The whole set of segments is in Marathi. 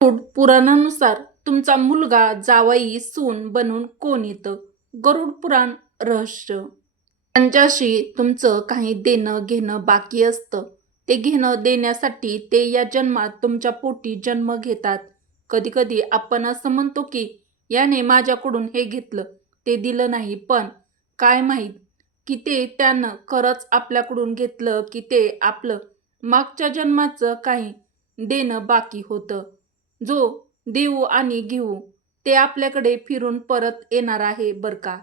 गरुड पुराणानुसार तुमचा मुलगा जावई सून बनून कोण येतं? गरुड पुराण रहस्य. त्यांच्याशी तुमचं काही देणं घेणं बाकी असतं. ते घेणं देण्यासाठी ते या जन्मात तुमच्या पोटी जन्म घेतात. कधी कधी आपण असं म्हणतो की याने माझ्याकडून हे घेतलं ते दिलं नाही पण काय माहीत की ते त्यानं खरंच आपल्याकडून घेतलं की ते आपलं मागच्या जन्माचं काही देणं बाकी होतं. जो देऊ आणि घेऊ ते आपल्याकडे फिरून परत येणार आहे बरं का?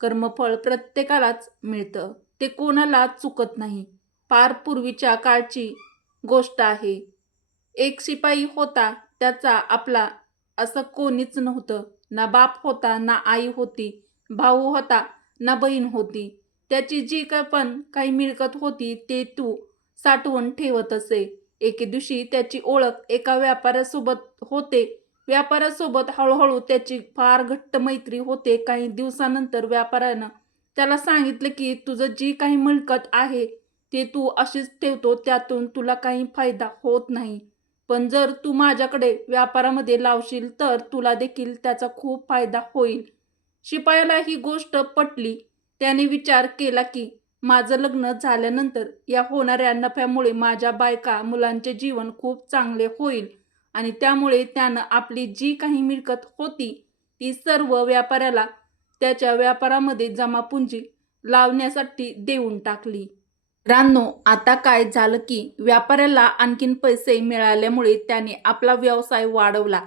कर्मफळ प्रत्येकालाच मिळतं. ते कोणाला चुकत नाही. फार पूर्वीच्या काळची गोष्ट आहे. एक शिपाई होता त्याचा आपला असं कोणीच नव्हतं. ना बाप होता ना आई होती भाऊ होता ना बहीण होती. त्याची जी काय पण काही मिळकत होती ते तू साठवून ठेवत असे. एके दिवशी त्याची ओळख एका व्यापाऱ्यासोबत होते. व्यापाऱ्यासोबत हळूहळू त्याची फार घट्ट मैत्री होते. काही दिवसानंतर व्यापाऱ्यानं त्याला सांगितलं की तुझं जी काही मिळकत आहे ते तू अशीच ठेवतो त्यातून तुला काही फायदा होत नाही. पण जर तू माझ्याकडे व्यापारामध्ये लावशील तर तुला देखील त्याचा खूप फायदा होईल. शिपायाला ही गोष्ट पटली. त्याने विचार केला की माझं लग्न झाल्यानंतर या होणाऱ्या नफ्यामुळे माझ्या बायका मुलांचे जीवन खूप चांगले होईल आणि त्यामुळे त्यानं आपली जी काही मिळकत होती ती सर्व व्यापाऱ्याला त्याच्या व्यापारामध्ये जमापुंजी लावण्यासाठी देऊन टाकली. रानो आता काय झालं की व्यापाऱ्याला आणखीन पैसे मिळाल्यामुळे त्याने आपला व्यवसाय वाढवला.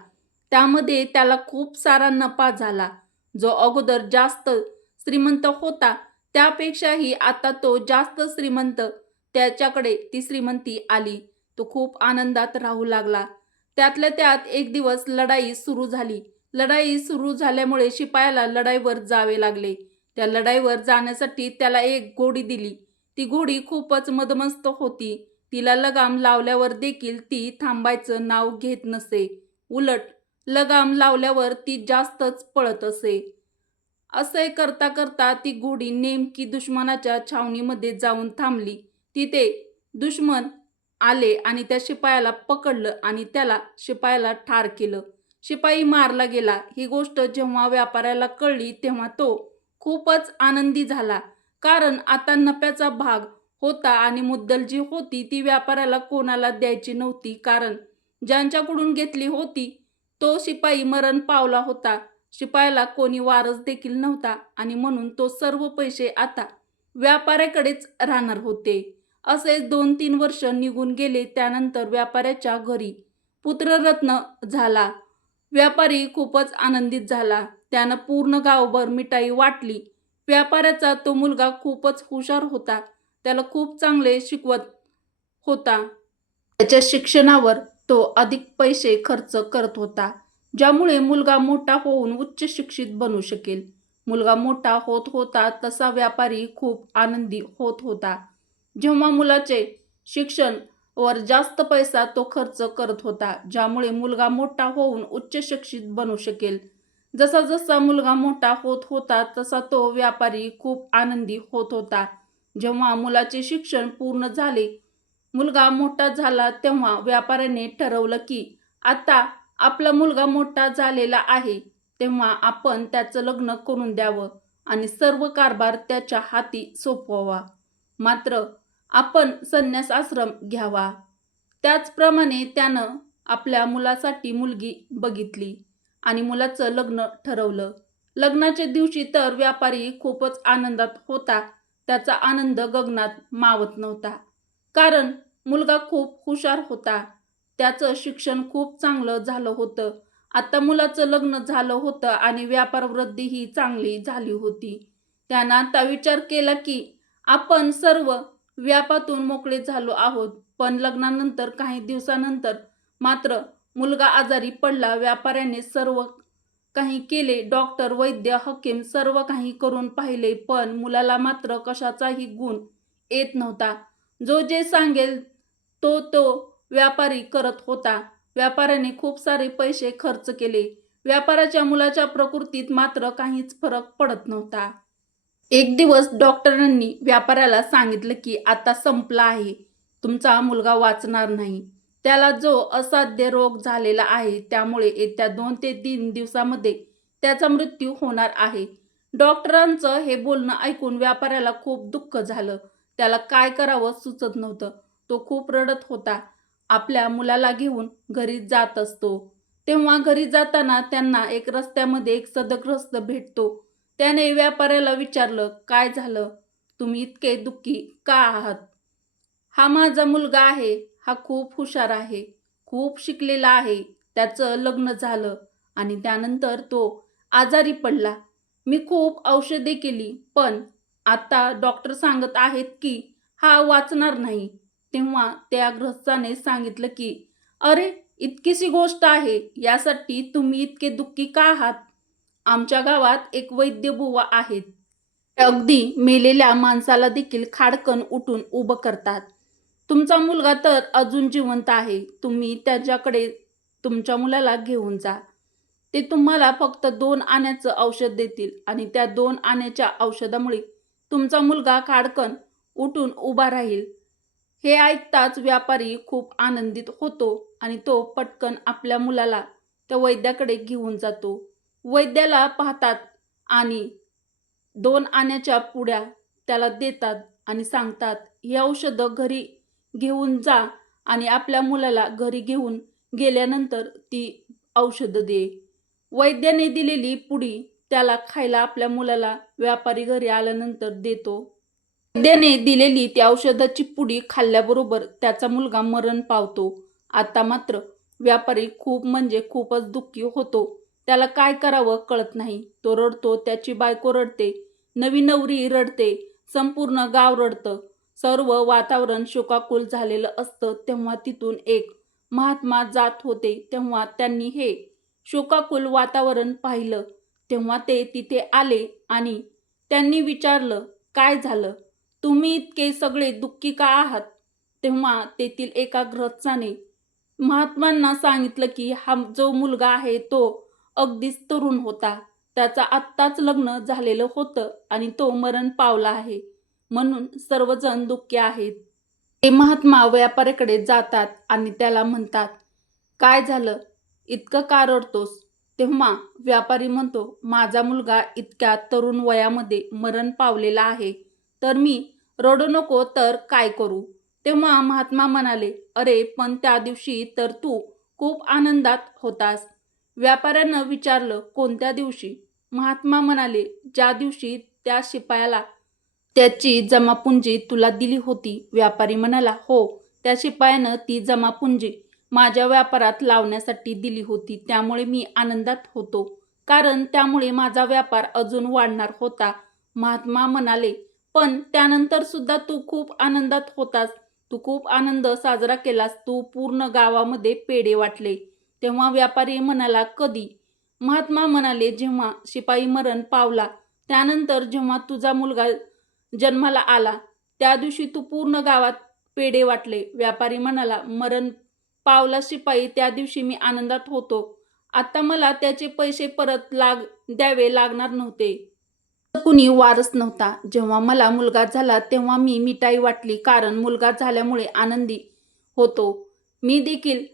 त्यामध्ये त्याला खूप सारा नफा झाला जो अगोदर जास्त श्रीमंत होता त्यापेक्षाही आता तो जास्त श्रीमंत. त्याच्याकडे ती श्रीमंती आली. तो खूप आनंदात राहू लागला. त्यातल्या त्यात एक दिवस लढाई सुरू झाली. लढाई सुरू झाल्यामुळे शिपायाला लढाईवर जावे लागले. त्या लढाईवर जाण्यासाठी त्याला एक घोडी दिली. ती घोडी खूपच मदमस्त होती. तिला लगाम लावल्यावर देखील ती थांबायचं नाव घेत नसे. उलट लगाम लावल्यावर ती जास्तच पळत असे. असे करता करता ती घोडी नेमकी दुश्मनाच्या छावणीमध्ये जाऊन थांबली. तिथे दुश्मन आले आणि त्या शिपायाला पकडलं आणि त्याला शिपायाला ठार केलं. शिपाई मारला गेला. ही गोष्ट जेव्हा व्यापाऱ्याला कळली तेव्हा तो खूपच आनंदी झाला. कारण आता नफ्याचा भाग होता आणि मुद्दल जी होती ती व्यापाऱ्याला कोणाला द्यायची नव्हती. कारण ज्यांच्याकडून घेतली होती तो शिपाई मरण पावला होता. शिपायाला कोणी वारस देखील नव्हता आणि म्हणून तो सर्व पैसे आता व्यापाऱ्याकडेच राहणार होते. असेच दोन तीन वर्ष निघून गेले त्यानंतर व्यापाऱ्याच्या घरी पुत्ररत्न झाला. व्यापारी खूपच आनंदित झाला. त्यानं पूर्ण गावभर मिठाई वाटली. व्यापाऱ्याचा तो मुलगा खूपच हुशार होता. त्याला खूप चांगले शिकवत होता. त्याच्या शिक्षणावर तो अधिक पैसे खर्च करत होता. ज्यामुळे मुलगा मोठा होऊन उच्च शिक्षित बनू शकेल. मुलगा मोठा होत होता तसा व्यापारी खूप आनंदी होत होता. जेव्हा मुलाचे शिक्षण वर जास्त पैसा तो खर्च करत होता ज्यामुळे मुलगा मोठा होऊन उच्च शिक्षित बनू शकेल. जसा जसा मुलगा मोठा होत होता तसा तो व्यापारी खूप आनंदी होत होता. जेव्हा मुलाचे शिक्षण पूर्ण झाले मुलगा मोठा झाला तेव्हा व्यापाऱ्याने ठरवलं की आता आपला मुलगा मोठा झालेला आहे तेव्हा आपण त्याचं लग्न करून द्यावं आणि सर्व कारभार त्याच्या हाती सोपवावा. मात्र आपण संन्यास आश्रम घ्यावा. त्याचप्रमाणे त्यानं आपल्या मुलासाठी मुलगी बघितली आणि मुलाचं लग्न ठरवलं. लग्नाच्या दिवशी तर व्यापारी खूपच आनंदात होता त्याचा आनंद गगनात मावत नव्हता. कारण मुलगा खूप हुशार होता. त्याचं शिक्षण खूप चांगलं झालं होतं. आता मुलाचं लग्न झालं होतं आणि व्यापार वृद्धीही चांगली झाली होती. त्यानं आता विचार केला की आपण सर्व व्यापातून मोकळे झालो आहोत पण लग्नानंतर काही दिवसानंतर मात्र मुलगा आजारी पडला. व्यापाऱ्याने सर्व काही केले. डॉक्टर वैद्य हकीम सर्व काही करून पाहिले पण मुलाला मात्र कशाचाही गुण येत नव्हता. जो जे सांगेल तो तो व्यापारी करत होता. व्यापाऱ्याने खूप सारे पैसे खर्च केले. व्यापाराच्या मुलाच्या प्रकृतीत मात्र काहीच फरक पडत नव्हता. एक दिवस डॉक्टरांनी व्यापाऱ्याला सांगितलं की आता संपला आहे. तुमचा मुलगा वाचणार नाही. त्याला जो असाध्य रोग झालेला आहे त्यामुळे येत्या दोन ते तीन दिवसामध्ये त्याचा मृत्यू होणार आहे. डॉक्टरांचं हे बोलणं ऐकून व्यापाऱ्याला खूप दुःख झालं. त्याला काय करावं सुचत नव्हतं. तो खूप रडत होता. आपल्या मुलाला घेऊन घरी जात असतो. तेव्हा घरी जाताना त्यांना एक रस्त्यामध्ये एक सदग्रस्त भेटतो. त्याने व्यापाऱ्याला विचारलं काय झालं? तुम्ही इतके दुःखी का आहात? हा माझा मुलगा आहे. हा खूप हुशार आहे. खूप शिकलेला आहे. त्याचं लग्न झालं आणि त्यानंतर तो आजारी पडला. मी खूप औषधे केली पण आता डॉक्टर सांगत आहेत की हा वाचणार नाही. तेव्हा त्या ग्रस्ताने सांगितलं की अरे इतकीशी गोष्ट आहे यासाठी तुम्ही इतके दुःखी का आहात? आमच्या गावात एक वैद्य बुवा आहेत. अगदी मेलेल्या माणसाला देखील खाडकन उठून उभं करतात. तुमचा मुलगा तर अजून जिवंत आहे तुम्ही त्याच्याकडे तुमच्या मुलाला घेऊन जा. ते तुम्हाला फक्त दोन आण्याचं औषध देतील आणि त्या दोन आण्याच्या औषधामुळे तुमचा मुलगा खाडकन उठून उभा राहील. हे ऐकताच व्यापारी खूप आनंदित होतो आणि तो पटकन आपल्या मुलाला त्या वैद्याकडे घेऊन जातो. वैद्याला पाहतात आणि दोन आण्याच्या पुड्या त्याला देतात आणि सांगतात ही औषधं घरी घेऊन जा आणि आपल्या मुलाला घरी घेऊन गेल्यानंतर ती औषधं दे. वैद्याने दिलेली पुडी त्याला खायला आपल्या मुलाला व्यापारी घरी आल्यानंतर देतो. वैद्याने दिलेली ती औषधाची पुडी खाल्ल्याबरोबर त्याचा मुलगा मरण पावतो. आता मात्र व्यापारी खूप म्हणजे खूपच दुःखी होतो. त्याला काय करावं कळत नाही. तो रडतो त्याची बायको रडते नवी नवरी रडते संपूर्ण गाव रडतं. सर्व वातावरण शोकाकुल झालेलं असतं तेव्हा तिथून एक महात्मा जात होते. तेव्हा त्यांनी हे शोकाकुल वातावरण पाहिलं. तेव्हा ते तिथे आले आणि त्यांनी विचारलं काय झालं? तुम्ही इतके सगळे दुःखी का आहात? तेव्हा तेथील एका ग्रस्ताने महात्मांना सांगितलं की हा जो मुलगा आहे तो अगदीच तरुण होता. त्याचा आत्ताच लग्न झालेलं होतं आणि तो मरण पावला आहे. म्हणून सर्वजण दुःखी आहेत. ते महात्मा व्यापाऱ्याकडे जातात आणि त्याला म्हणतात काय झालं? इतकं का रडतोस? तेव्हा व्यापारी म्हणतो माझा मुलगा इतक्या तरुण वयामध्ये मरण पावलेला आहे. तर मी रडू नको तर काय करू? तेव्हा महात्मा म्हणाले अरे पण त्या दिवशी तर तू खूप आनंदात होतास. व्यापाऱ्यानं विचारलं कोणत्या दिवशी? महात्मा म्हणाले ज्या दिवशी त्या शिपायाला त्याची जमापुंजी तुला दिली होती. व्यापारी म्हणाला हो त्या शिपायानं ती जमापुंजी माझ्या व्यापारात लावण्यासाठी दिली होती. त्यामुळे मी आनंदात होतो. कारण त्यामुळे माझा व्यापार अजून वाढणार होता. महात्मा म्हणाले पण त्यानंतर सुद्धा तू खूप आनंदात होतास. तू खूप आनंद साजरा केलास. तू पूर्ण गावामध्ये पेढे वाटले. तेव्हा व्यापारी म्हणाला कधी? महात्मा म्हणाले जेव्हा शिपाई मरण पावला त्यानंतर जेव्हा तुझा मुलगा जन्माला आला त्या दिवशी तू पूर्ण गावात पेढे वाटले. व्यापारी म्हणाला मरण पावला शिपाई त्या दिवशी मी आनंदात होतो. आता मला त्याचे पैसे परत लाग द्यावे लागणार नव्हते. कुणी वारस नव्हता. जेव्हा मला मुलगा झाला तेव्हा मी मिठाई वाटली कारण मुलगा झाल्यामुळे आनंदी होतो. मी देखील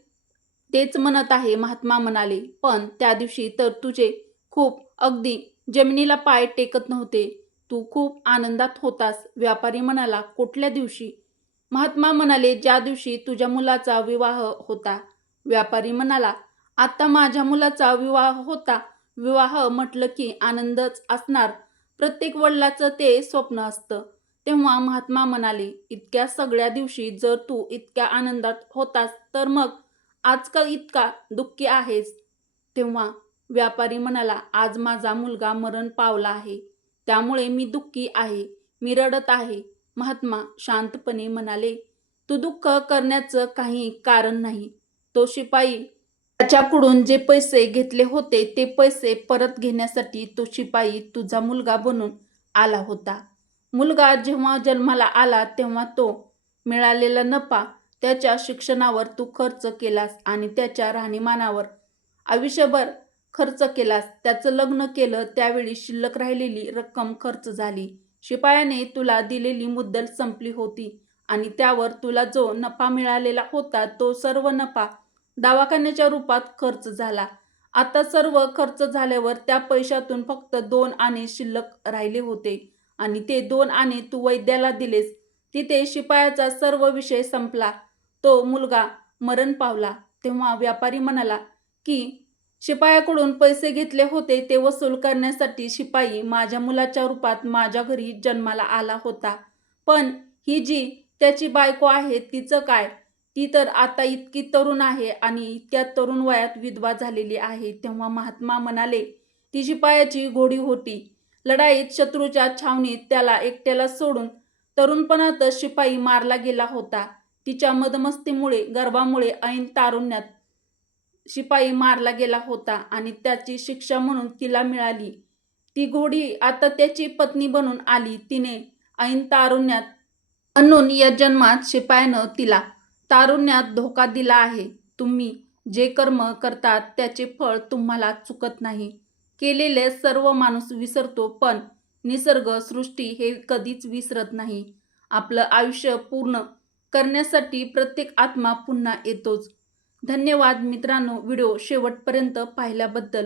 तेच म्हणत आहे महात्मा म्हणाले. पण त्या दिवशी तर तुझे खूप अगदी जमिनीला पाय टेकत नव्हते. तू खूप आनंदात होतास. व्यापारी म्हणाला कुठल्या दिवशी? महात्मा म्हणाले ज्या दिवशी तुझ्या मुलाचा विवाह होता. व्यापारी म्हणाला आता माझ्या मुलाचा विवाह होता. विवाह म्हटलं की आनंदच असणार. प्रत्येक वडिलाचं ते स्वप्न असतं. तेव्हा महात्मा म्हणाले इतक्या सगळ्या दिवशी जर तू इतक्या आनंदात होतास तर मग आजकाल इतका दुःखी आहेस. तेव्हा व्यापारी म्हणाला आज माझा मुलगा मरण पावला आहे. त्यामुळे मी दुःखी आहे मी रडत आहे. महात्मा शांतपणे म्हणाले तू दुःख करण्याचं काही कारण नाही. तो शिपाई त्याच्याकडून जे पैसे घेतले होते ते पैसे परत घेण्यासाठी तो शिपाई तुझा मुलगा बनून आला होता. मुलगा जेव्हा जन्माला आला तेव्हा तो मिळालेला नफा त्याच्या शिक्षणावर तू खर्च केलास आणि त्याच्या राहणीमानावर आयुष्यभर खर्च केलास. त्याचं लग्न केलं त्यावेळी शिल्लक राहिलेली रक्कम खर्च झाली. शिपायाने तुला दिलेली मुद्दल संपली होती आणि त्यावर तुला जो नफा मिळालेला होता तो सर्व नफा दवाखान्याच्या रूपात खर्च झाला. आता सर्व खर्च झाल्यावर त्या पैशातून फक्त दोन आणे शिल्लक राहिले होते. आणि ते दोन आणे तू वैद्याला दिलेस. तिथे शिपायाचा सर्व विषय संपला. तो मुलगा मरण पावला. तेव्हा व्यापारी म्हणाला की शिपायाकडून पैसे घेतले होते ते वसूल करण्यासाठी शिपाई माझ्या मुलाच्या रूपात माझ्या घरी जन्माला आला होता. पण ही जी त्याची बायको आहे तिचं काय? ती तर आता इतकी तरुण आहे आणि इतक्या तरुण वयात विधवा झालेली आहे. तेव्हा महात्मा म्हणाले ती शिपायाची घोडी होती. लढाईत शत्रूच्या छावणीत त्याला एकट्याला सोडून तरुणपणातच शिपाई मारला गेला होता. तिच्या मदमस्तीमुळे गर्भामुळे ऐन तारुण्यात शिपाई मारला गेला होता आणि त्याची शिक्षा म्हणून तिला मिळाली. ती घोडी आता त्याची पत्नी बनून आली. तिने ऐन तारुण्यात अनून या जन्मात शिपायानं तिला तारुण्यात धोका दिला आहे. तुम्ही जे कर्म करतात त्याचे फळ तुम्हाला चुकत नाही. केलेले सर्व माणूस विसरतो पण निसर्ग सृष्टी हे कधीच विसरत नाही. आपलं आयुष्य पूर्ण करण्यासाठी प्रत्येक आत्मा पुन्हा येतोच. धन्यवाद मित्रांनो व्हिडिओ शेवटपर्यंत पाहिल्याबद्दल.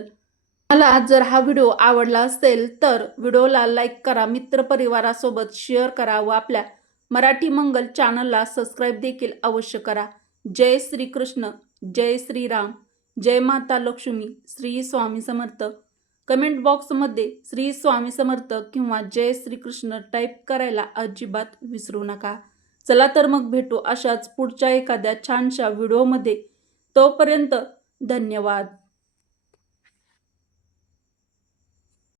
मला जर हा व्हिडिओ आवडला असेल तर व्हिडिओला लाईक करा मित्रपरिवारासोबत शेअर करा व आपल्या मराठी मंगल चॅनलला सबस्क्राईब देखील अवश्य करा. जय श्रीकृष्ण जय श्रीराम जय माता लक्ष्मी श्री स्वामी समर्थ. कमेंट बॉक्समध्ये श्री स्वामी समर्थ किंवा जय श्रीकृष्ण टाईप करायला अजिबात विसरू नका. चला तर मग भेटू अशाच पुढच्या एखाद्या छानशा व्हिडिओमध्ये. तोपर्यंत धन्यवाद.